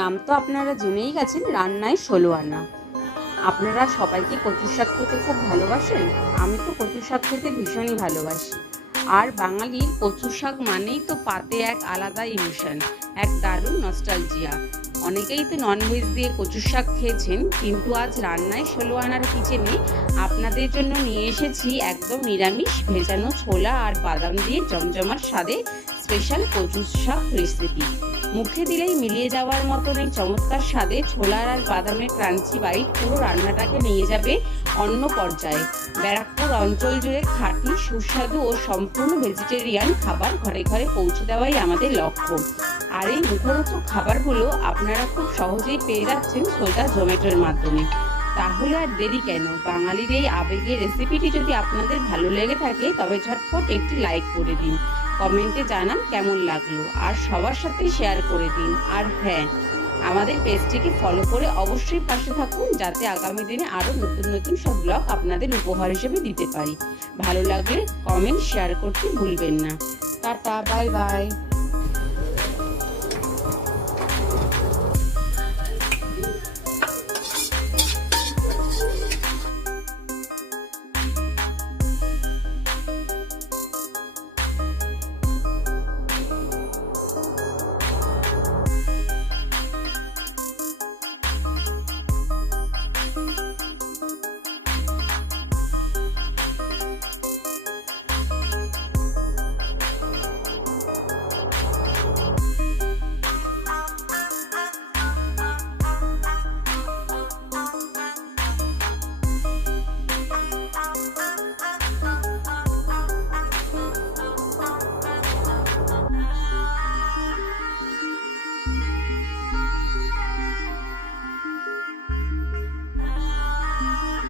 নাম তো আপনারা জেনেই গেছেন, রান্নায় ১৬ আনা। আপনারা সবাই কি কচু শাক খেতে খুব ভালোবাসেন? আমি তো কচু শাক খেতে ভীষণই ভালোবাসি। আর বাঙালির কচু শাক মানেই তো পাতে এক আলাদা ইমোশন, এক দারুণ নস্টালজিয়া। অনেকেই তো ননভেজ দিয়ে কচু শাক খেয়েছেন, কিন্তু আজ রান্নায় ১৬ আনার কিচেনে আপনাদের জন্য নিয়ে এসেছি একদম নিরামিষ ভেজানো ছোলা আর বাদাম দিয়ে জমজমাট স্বাদে স্পেশাল কচু শাক রেসিপি। মুখে দিলেই মিলিয়ে যাওয়ার মতন এই চমৎকার স্বাদে ছোলার আর বাদামের ক্রাঞ্চি বাইট পুরো রান্নাটাকে নিয়ে যাবে অন্য পর্যায়ে। ব্যারাকপুর অঞ্চল জুড়ে খাঁটি, সুস্বাদু ও সম্পূর্ণ ভেজিটেরিয়ান খাবার ঘরে ঘরে পৌঁছে দেওয়াই আমাদের লক্ষ্য। আর এই মুখরোচক খাবারগুলো আপনারা খুব সহজেই পেয়ে যাচ্ছেন সোজা জোম্যাটোর মাধ্যমে। তাহলে আর দেরি কেন? বাঙালির এই আবেগের রেসিপিটি যদি আপনাদের ভালো লেগে থাকে তবে ঝটপট একটি লাইক করে দিন, কমেন্টে জানান কেমন লাগলো, আর সবার সাথে শেয়ার করে দিন। আর হ্যাঁ, আমাদের পেজটিকে ফলো করে অবশ্যই পাশে থাকুন, যাতে আগামী দিনে আরও নতুন নতুন সব ব্লগ আপনাদের উপহার হিসেবে দিতে পারি। ভালো লাগলে কমেন্ট শেয়ার করতে ভুলবেন না। Tata, bye bye.